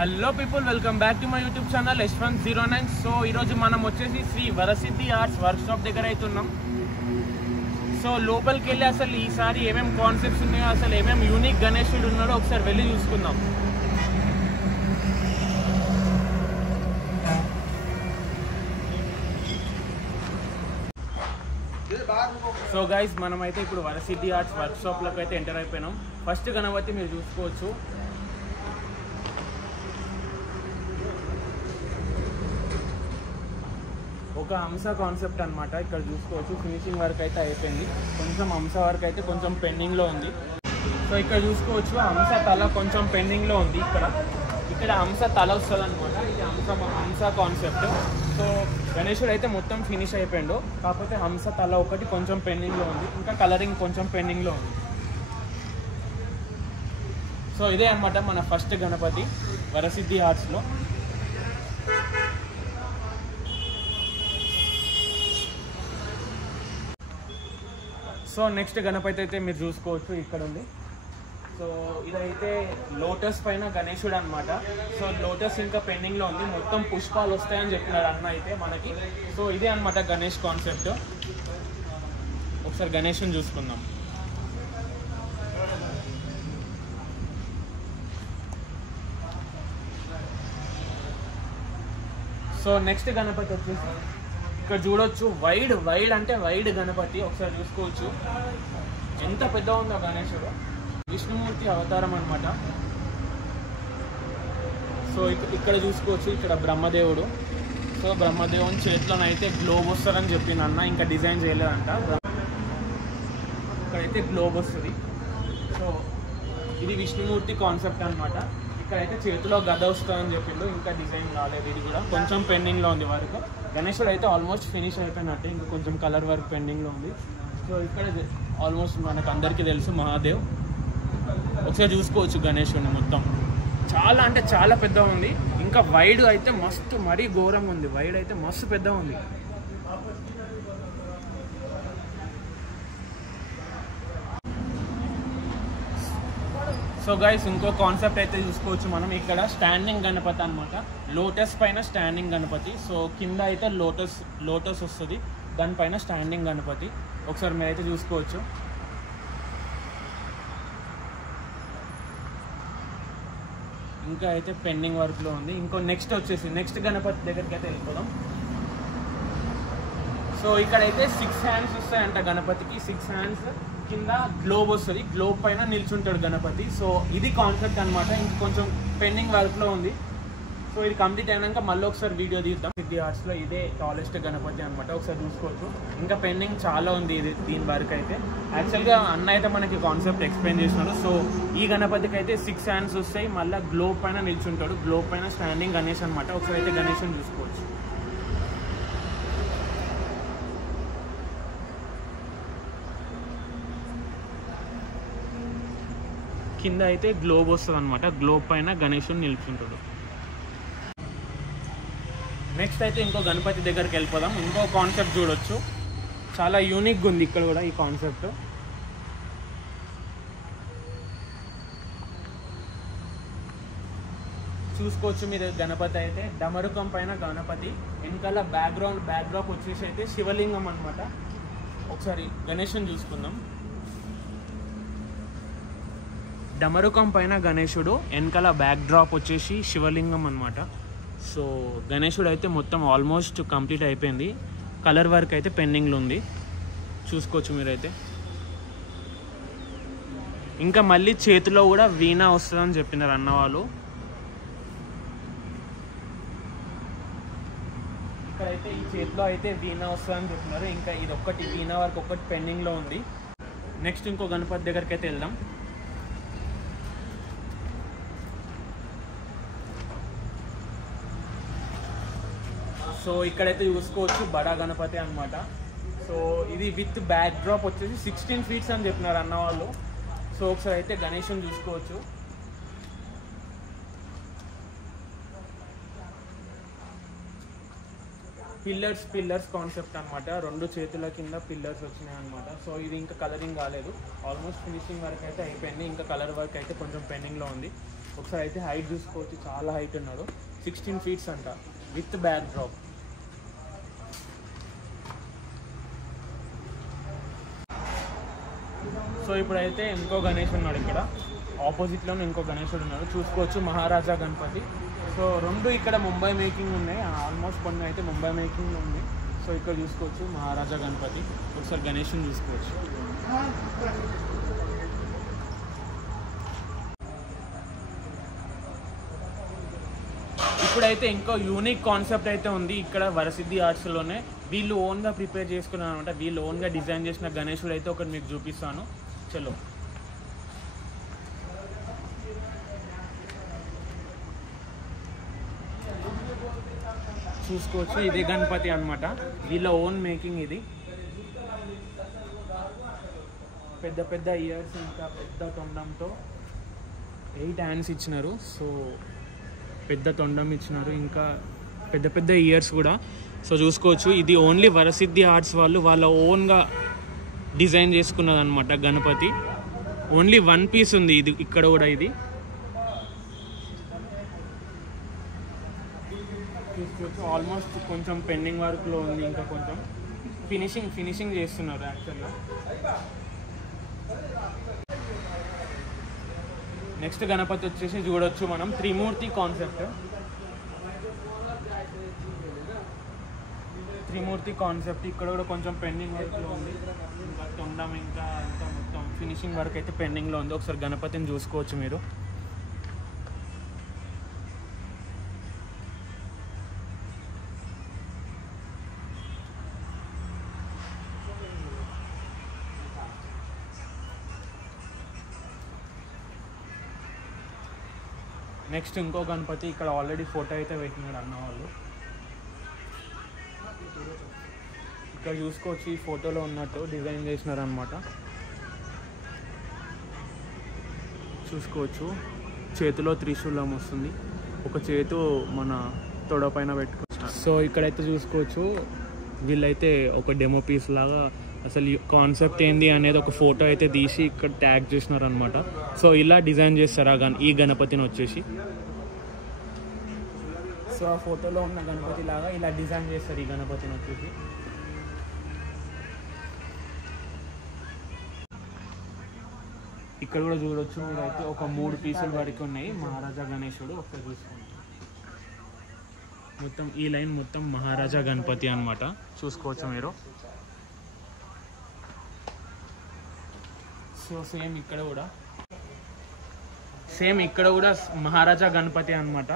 Hello people, welcome back to my YouTube channel S109. So ఈరోజు మనం వచ్చేసి Shri Varasiddhi arts workshop దగ్గర అవుతున్నాం. సో లోపలికి వెళ్ళి అసలు ఈసారి ఏమేమి కాన్సెప్ట్స్ ఉన్నాయో, అసలు ఏమేమి యూనిక్ గణేశుడు ఉన్నాడో ఒకసారి వెళ్ళి చూసుకుందాం. సో గైస్, మనమైతే ఇప్పుడు వరసిద్ధి ఆర్ట్స్ వర్క్షాప్లోకి అయితే ఎంటర్ అయిపోయినాం. ఫస్ట్ గణపతి మీరు చూసుకోవచ్చు. ఒక హంస కాన్సెప్ట్ అనమాట. ఇక్కడ చూసుకోవచ్చు ఫినిషింగ్ వర్క్ అయితే అయిపోయింది. కొంచెం హంస వర్క్ అయితే కొంచెం పెండింగ్లో ఉంది. సో ఇక్కడ చూసుకోవచ్చు హంస తల కొంచెం పెండింగ్లో ఉంది. ఇక్కడ హంస తల వస్తుంది అనమాట. ఇది హంస కాన్సెప్ట్. సో గణేశుడు అయితే మొత్తం ఫినిష్ అయిపోయిండు, కాకపోతే హంస తల ఒకటి కొంచెం పెండింగ్లో ఉంది. ఇంకా కలరింగ్ కొంచెం పెండింగ్లో ఉంది. సో ఇదే అనమాట మన ఫస్ట్ గణపతి వరసిద్ధి ఆర్ట్స్లో. సో నెక్స్ట్ గణపతి అయితే మీరు చూసుకోవచ్చు, ఇక్కడ ఉంది. సో ఇదైతే లోటస్ పైన గణేశుడు అనమాట. సో లోటస్ ఇంకా పెండింగ్లో ఉంది, మొత్తం పుష్పాలు వస్తాయని చెప్పినారు అన్న అయితే మనకి. సో ఇదే అనమాట గణేష్ కాన్సెప్ట్. ఒకసారి గణేశుని చూసుకుందాం. సో నెక్స్ట్ గణపతి వచ్చేసి ఇక్కడ చూడొచ్చు, వైడ్ అంటే వైడ్ గణపతి. ఒకసారి చూసుకోవచ్చు ఎంత పెద్ద ఉందో గణేశుడు. విష్ణుమూర్తి అవతారం అనమాట. సో ఇక్కడ చూసుకోవచ్చు, ఇక్కడ బ్రహ్మదేవుడు. సో బ్రహ్మదేవుని చేతిలోనైతే గ్లోబ్ వస్తుందని చెప్పింది అన్న, ఇంకా డిజైన్ చేయలేదంట. ఇక్కడైతే గ్లోబ్ వస్తుంది. సో ఇది విష్ణుమూర్తి కాన్సెప్ట్ అనమాట. ఇక్కడైతే చేతిలో గద వస్తుందని చెప్పిండు, ఇంకా డిజైన్ రాలేదు. ఇది కూడా కొంచెం పెండింగ్లో ఉంది వర్క్. గణేశుడు అయితే ఆల్మోస్ట్ ఫినిష్ అయిపోయినట్టే, ఇంకా కొంచెం కలర్ వర్క్ పెండింగ్లో ఉంది. సో ఇక్కడ ఆల్మోస్ట్ మనకు అందరికీ తెలుసు మహాదేవ్. ఒకసారి చూసుకోవచ్చు గణేశుడిని మొత్తం చాలా అంటే చాలా పెద్ద ఉంది. ఇంకా వైడ్ అయితే మస్తు మరీ ఘోరంగా ఉంది. వైడ్ అయితే మస్తు పెద్ద ఉంది. సో గైస్, ఇంకో కాన్సెప్ట్ అయితే చూసుకోవచ్చు మనం. ఇక్కడ స్టాండింగ్ గణపతి అనమాట. లోటస్ పైన స్టాండింగ్ గణపతి. సో కింద అయితే లోటస్ వస్తుంది, దానిపైన స్టాండింగ్ గణపతి. ఒకసారి మీరైతే చూసుకోవచ్చు. ఇంకా అయితే పెండింగ్ వర్క్లో ఉంది. నెక్స్ట్ వచ్చేసి నెక్స్ట్ గణపతి దగ్గరికి అయితే వెళ్ళిపోదాం. సో ఇక్కడైతే 6 హ్యాండ్స్ వస్తాయంట గణపతికి. 6 హ్యాండ్స్ కింద గ్లోబ్ వస్తుంది, గ్లోబ్ పైన నిల్చుంటాడు గణపతి. సో ఇది కాన్సెప్ట్ అనమాట. ఇంకొంచెం పెండింగ్ వర్క్లో ఉంది. సో ఇది కంప్లీట్ అయినాక మళ్ళీ ఒకసారి వీడియో తీద్దాం. సిద్ధి ఆర్ట్స్లో ఇదే టాలెస్ట్ గణపతి అనమాట. ఒకసారి చూసుకోవచ్చు. ఇంకా పెండింగ్ చాలా ఉంది దీని వర్క్ అయితే. యాక్చువల్గా అన్న అయితే మనకి కాన్సెప్ట్ ఎక్స్ప్లెయిన్ చేసినాడు. సో ఈ గణపతికి అయితే 6 హ్యాండ్స్ వస్తాయి, మళ్ళీ గ్లోబ్ పైన నిల్చుంటాడు. గ్లోబ్ పైన స్టాండింగ్ గణేష్ అనమాట. ఒకసారి అయితే గణేష్ని చూసుకోవచ్చు. కింద అయితే గ్లోబ్ వస్తుంది అనమాట. గ్లోబ్ పైన గణేశుని నిల్చుంటాడు. నెక్స్ట్ అయితే ఇంకో గణపతి దగ్గరికి వెళ్ళిపోదాం. ఇంకో కాన్సెప్ట్ చూడొచ్చు, చాలా యూనిక్గా ఉంది ఇక్కడ కూడా ఈ కాన్సెప్ట్. చూసుకోవచ్చు మీరు. గణపతి అయితే డమరుకం పైన గణపతి, వెనకాల బ్యాక్డ్రాప్ వచ్చేసి అయితే శివలింగం అనమాట. ఒకసారి గణేశుని చూసుకుందాం. డమరుకం పైన గణేశుడు, వెనకాల బ్యాక్ డ్రాప్ వచ్చేసి శివలింగం అనమాట. సో గణేశుడు అయితే మొత్తం ఆల్మోస్ట్ కంప్లీట్ అయిపోయింది. కలర్ వర్క్ అయితే పెండింగ్లో ఉంది, చూసుకోవచ్చు మీరైతే. ఇంకా మళ్ళీ చేతిలో కూడా వీణా వస్తుందని చెప్పినారు అన్నవాళ్ళు. ఇక్కడైతే ఈ చేతిలో అయితే వీణా వస్తుందని చెప్పినారు. ఇంకా ఇది ఒక్కటి వీణా వర్క్ ఒక్కటి పెండింగ్లో ఉంది. నెక్స్ట్ ఇంకో గణపతి దగ్గరికి అయితే వెళ్దాం. సో ఇక్కడైతే చూసుకోవచ్చు బడా గణపతి అనమాట. సో ఇది విత్ బ్యాక్ డ్రాప్ వచ్చేసి 16 ఫీట్స్ అని చెప్పినారు అన్న వాళ్ళు. సో ఒకసారి అయితే గణేశుని చూసుకోవచ్చు. పిల్లర్స్ కాన్సెప్ట్ అనమాట. 2 చేతుల కింద పిల్లర్స్ వచ్చినాయి అనమాట. సో ఇది ఇంకా కలరింగ్ కాలేదు, ఆల్మోస్ట్ ఫినిషింగ్ వర్క్ అయితే అయిపోయింది. ఇంకా కలర్ వర్క్ అయితే కొంచెం పెండింగ్లో ఉంది. ఒకసారి అయితే హైట్ చూసుకోవచ్చు, చాలా హైట్ ఉన్నాడు, 16 feet అంట విత్ బ్యాక్ డ్రాప్. సో ఇప్పుడైతే ఇంకో గణేష్ ఉన్నాడు ఇక్కడ, ఆపోజిట్లోనే ఇంకో గణేశుడు ఉన్నాడు చూసుకోవచ్చు, మహారాజా గణపతి. సో 2 ఇక్కడ ముంబై మేకింగ్ ఉన్నాయి, ఆల్మోస్ట్ కొన్ని అయితే ముంబై మేకింగ్ ఉంది. సో ఇక్కడ చూసుకోవచ్చు మహారాజా గణపతి. ఒకసారి గణేష్ని చూసుకోవచ్చు. ఇప్పుడైతే ఇంకో యూనిక్ కాన్సెప్ట్ అయితే ఉంది ఇక్కడ వరసిద్ధి ఆర్ట్స్లోనే. వీళ్ళు ఓన్గా ప్రిపేర్ చేసుకున్నారు అనమాట, వీళ్ళు ఓన్గా డిజైన్ చేసిన గణేశుడు అయితే ఒకటి మీకు చూపిస్తాను. చలో చూసుకోవచ్చు, ఇదే గణపతి అనమాట, వీళ్ళ ఓన్ మేకింగ్. ఇది పెద్ద పెద్ద ఇయర్స్, ఇంకా పెద్ద తొండంతో 8 hands ఇచ్చినారు. సో పెద్ద తొండం ఇచ్చినారు, ఇంకా పెద్ద పెద్ద ఇయర్స్ కూడా. సో చూసుకోవచ్చు, ఇది ఓన్లీ వరసిద్ధి ఆర్ట్స్ వాళ్ళు వాళ్ళ ఓన్గా డిజైన్ చేసుకున్నది అనమాట గణపతి. ఓన్లీ 1 piece ఉంది ఇది ఇక్కడ కూడా. ఇది చూసుకోవచ్చు, ఆల్మోస్ట్ కొంచెం పెండింగ్ వర్క్లో ఉంది, ఇంకా కొంచెం ఫినిషింగ్ చేస్తున్నారు యాక్చువల్గా. నెక్స్ట్ గణపతి వచ్చేసి చూడొచ్చు మనం, త్రిమూర్తి కాన్సెప్ట్. ఇక్కడ కూడా కొంచెం పెండింగ్ వర్క్లో ఉంది, ఇంకా తొండం ఇంకా మొత్తం ఫినిషింగ్ వర్క్ అయితే పెండింగ్లో ఉంది. ఒకసారి గణపతిని చూసుకోవచ్చు మీరు. నెక్స్ట్ ఇంకో గణపతి ఇక్కడ ఆల్రెడీ ఫోటో అయితే పెట్టినాడు అన్న వాళ్ళు. ఇక్కడ చూసుకోవచ్చు, ఈ ఫోటోలో ఉన్నట్టు డిజైన్ చేసినారు అనమాట. చూసుకోవచ్చు, చేతిలో త్రిశూలం వస్తుంది, ఒక చేతు మన తొడ పైన పెట్టుకుంటారు. సో ఇక్కడైతే చూసుకోవచ్చు, వీళ్ళైతే ఒక డెమో పీస్ లాగా అసలు ఈ కాన్సెప్ట్ ఏంది అనేది ఒక ఫోటో అయితే తీసి ఇక్కడ ట్యాగ్ చేసినారు అనమాట. సో ఇలా డిజైన్ చేస్తారు ఈ గణపతిని వచ్చేసి. సో ఆ ఫోటోలో ఉన్న గణపతి లాగా ఇలా డిజైన్ చేస్తారు ఈ గణపతిని వచ్చేసి. ఇక్కడ కూడా చూడొచ్చు మీరైతే, ఒక 3 పీసులు వరకు ఉన్నాయి మహారాజా గణేశుడు. ఒకసారి చూసుకోండి, మొత్తం ఈ లైన్ మొత్తం మహారాజా గణపతి అనమాట, చూసుకోవచ్చు మీరు. సో సేమ్ ఇక్కడ కూడా మహారాజా గణపతి అనమాట.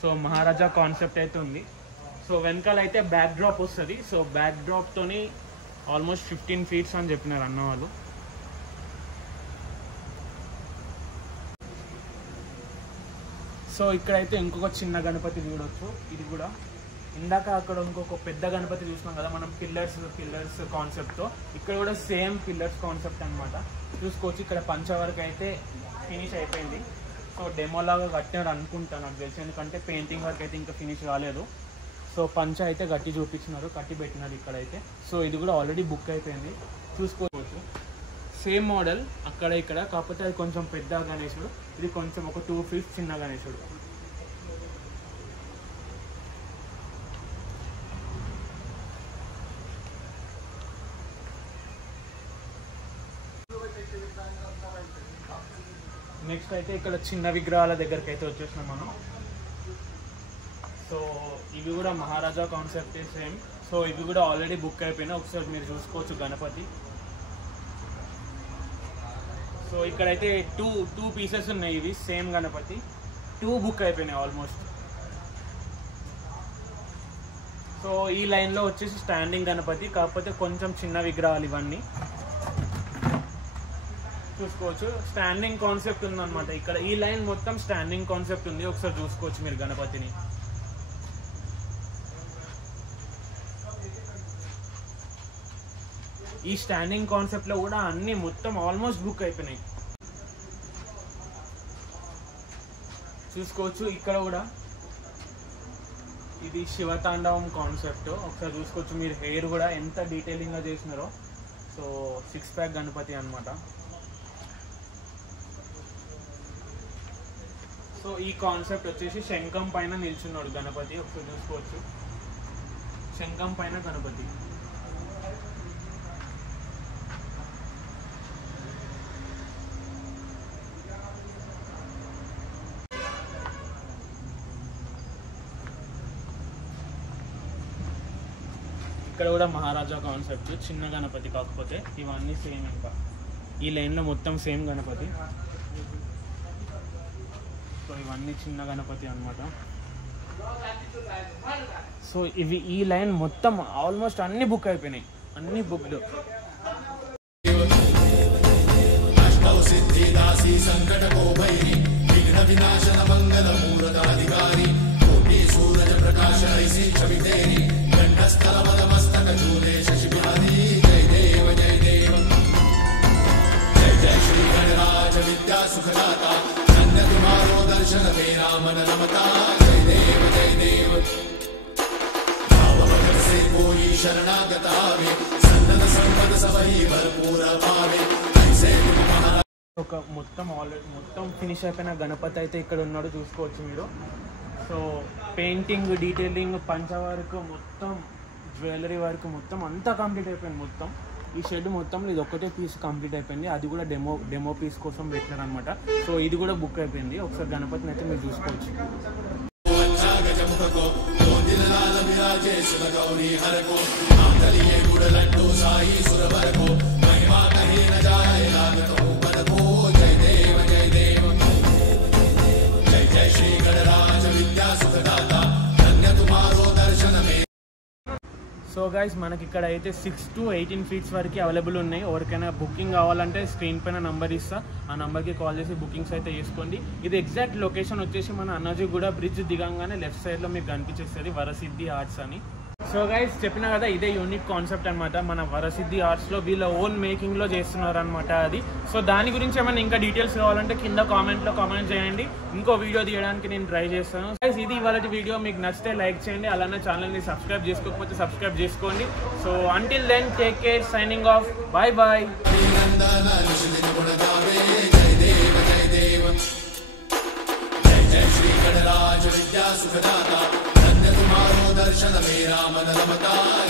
సో మహారాజా కాన్సెప్ట్ అయితే ఉంది. సో వెనకాల అయితే బ్యాక్ డ్రాప్ వస్తుంది. సో బ్యాక్ డ్రాప్తోని ఆల్మోస్ట్ 15 feet అని చెప్పినారు అన్న వాళ్ళు. సో ఇక్కడైతే ఇంకొక చిన్న గణపతి చూడొచ్చు. ఇది కూడా ఇందాక అక్కడ ఇంకొక పెద్ద గణపతి చూసినాం కదా మనం, పిల్లర్స్ కాన్సెప్ట్తో. ఇక్కడ కూడా సేమ్ పిల్లర్స్ కాన్సెప్ట్ అనమాట. చూసుకోవచ్చు, ఇక్కడ పంచ వరకు అయితే ఫినిష్ అయిపోయింది. సో డెమోలాగా కట్టినారు అనుకుంటాను నాకు తెలిసి, ఎందుకంటే పెయింటింగ్ వర్క్ అయితే ఇంకా ఫినిష్ కాలేదు. సో పంచ అయితే కట్టి చూపించినారు, కట్టి పెట్టినారు ఇక్కడైతే. సో ఇది కూడా ఆల్రెడీ బుక్ అయిపోయింది, చూసుకోవచ్చు. సేమ్ మోడల్ అక్కడ ఇక్కడ, కాకపోతే అది కొంచెం పెద్ద గణేశుడు, ఇది కొంచెం ఒక 2 feet చిన్న గణేశుడు. నెక్స్ట్ అయితే ఇక్కడ చిన్న విగ్రహాల దగ్గరికి అయితే వచ్చేసినాం మనం. సో ఇవి కూడా మహారాజా కాన్సెప్ట్ సేమ్. సో ఇవి కూడా ఆల్రెడీ బుక్ అయిపోయినాయి, ఒకసారి మీరు చూసుకోవచ్చు గణపతి. సో ఇక్కడైతే టూ పీసెస్ ఉన్నాయి, ఇవి సేమ్ గణపతి 2 బుక్ అయిపోయినాయి ఆల్మోస్ట్. సో ఈ లైన్లో వచ్చేసి స్టాండింగ్ గణపతి, కాకపోతే కొంచెం చిన్న విగ్రహాలు ఇవన్నీ. చూసుకోవచ్చు, స్టాండింగ్ కాన్సెప్ట్ ఉందన్నమాట ఇక్కడ. ఈ లైన్ మొత్తం స్టాండింగ్ కాన్సెప్ట్ ఉంది, ఒకసారి చూసుకోవచ్చు మీరు గణపతిని. ఈ స్టాండింగ్ కాన్సెప్ట్లో కూడా అన్ని మొత్తం ఆల్మోస్ట్ బుక్ అయిపోయినాయి. చూసుకోవచ్చు, ఇక్కడ కూడా ఇది శివతాండవం కాన్సెప్ట్. ఒకసారి చూసుకోవచ్చు మీరు, హెయిర్ కూడా ఎంత డీటెయిలింగ్గా చేసినారో. సో 6 pack గణపతి అనమాట. సో ఈ కాన్సెప్ట్ వచ్చేసి శంఖం పైన నిల్చున్నాడు గణపతి. ఒకసారి చూసుకోవచ్చు, శంఖం పైన గణపతి. ఇక్కడ కూడా మహారాజా కాన్సెప్ట్, చిన్న గణపతి కాకపోతే ఇవన్నీ సేమ్. ఇంకా ఈ లైన్లో మొత్తం సేమ్ గణపతి. సో ఇవన్నీ చిన్న గణపతి అన్నమాట. సో ఇవి ఈ లైన్ మొత్తం ఆల్మోస్ట్ అన్ని బుక్ అయిపోయినాయి, అన్ని బుక్డ్. ఒక మొత్తం ఫినిష్ అయిపోయిన గణపతి అయితే ఇక్కడ ఉన్నాడు, చూసుకోవచ్చు మీరు. సో పెయింటింగ్, డీటెయిలింగ్, పంచ వర్క్, మొత్తం జ్యువెలరీ వర్క్ మొత్తం అంతా కంప్లీట్ అయిపోయింది. మొత్తం ఈ షెడ్ మొత్తం ఇది ఒక్కటే పీస్ కంప్లీట్ అయిపోయింది. అది కూడా డెమో పీస్ కోసం పెట్టినారు అనమాట. సో ఇది కూడా బుక్ అయిపోయింది. ఒకసారి గణపతిని అయితే మీరు చూసుకోవచ్చు. సో గైస్ మనకి ఇక్కడ అయితే 6 to 18 ఫీట్స్ వరకు అవైలబుల్ ఉన్నాయి. ఎవరికైనా బుకింగ్ కావాలంటే స్క్రీన్ పైన నంబర్ ఇస్తా, ఆ నెంబర్కి కాల్ చేసి బుకింగ్స్ అయితే చేసుకోండి. ఇది ఎగ్జాక్ట్ లొకేషన్ వచ్చేసి మన అన్నాజీగూడ బ్రిడ్జ్ దిగంగానే లెఫ్ట్ సైడ్లో మీకు కనిపించేస్తుంది వరసిద్ధి ఆర్ట్స్ అని. సో గైస్ చెప్పినా కదా, ఇదే యూనిక్ కాన్సెప్ట్ అనమాట. మన వరసిద్ధి ఆర్ట్స్లో వీళ్ళ ఓన్ మేకింగ్లో చేస్తున్నారు అనమాట అది. సో దాని గురించి ఏమైనా ఇంకా డీటెయిల్స్ కావాలంటే కింద కామెంట్ చేయండి. ఇంకో వీడియో తీయడానికి నేను ట్రై చేస్తాను. గైస్ ఇది ఇవాళ వీడియో. మీకు నచ్చితే లైక్ చేయండి, అలానే ఛానల్ని సబ్స్క్రైబ్ చేసుకోకపోతే సబ్స్క్రైబ్ చేసుకోండి. So until then take care, signing off, bye bye. दर्शन मेरा मन रमता।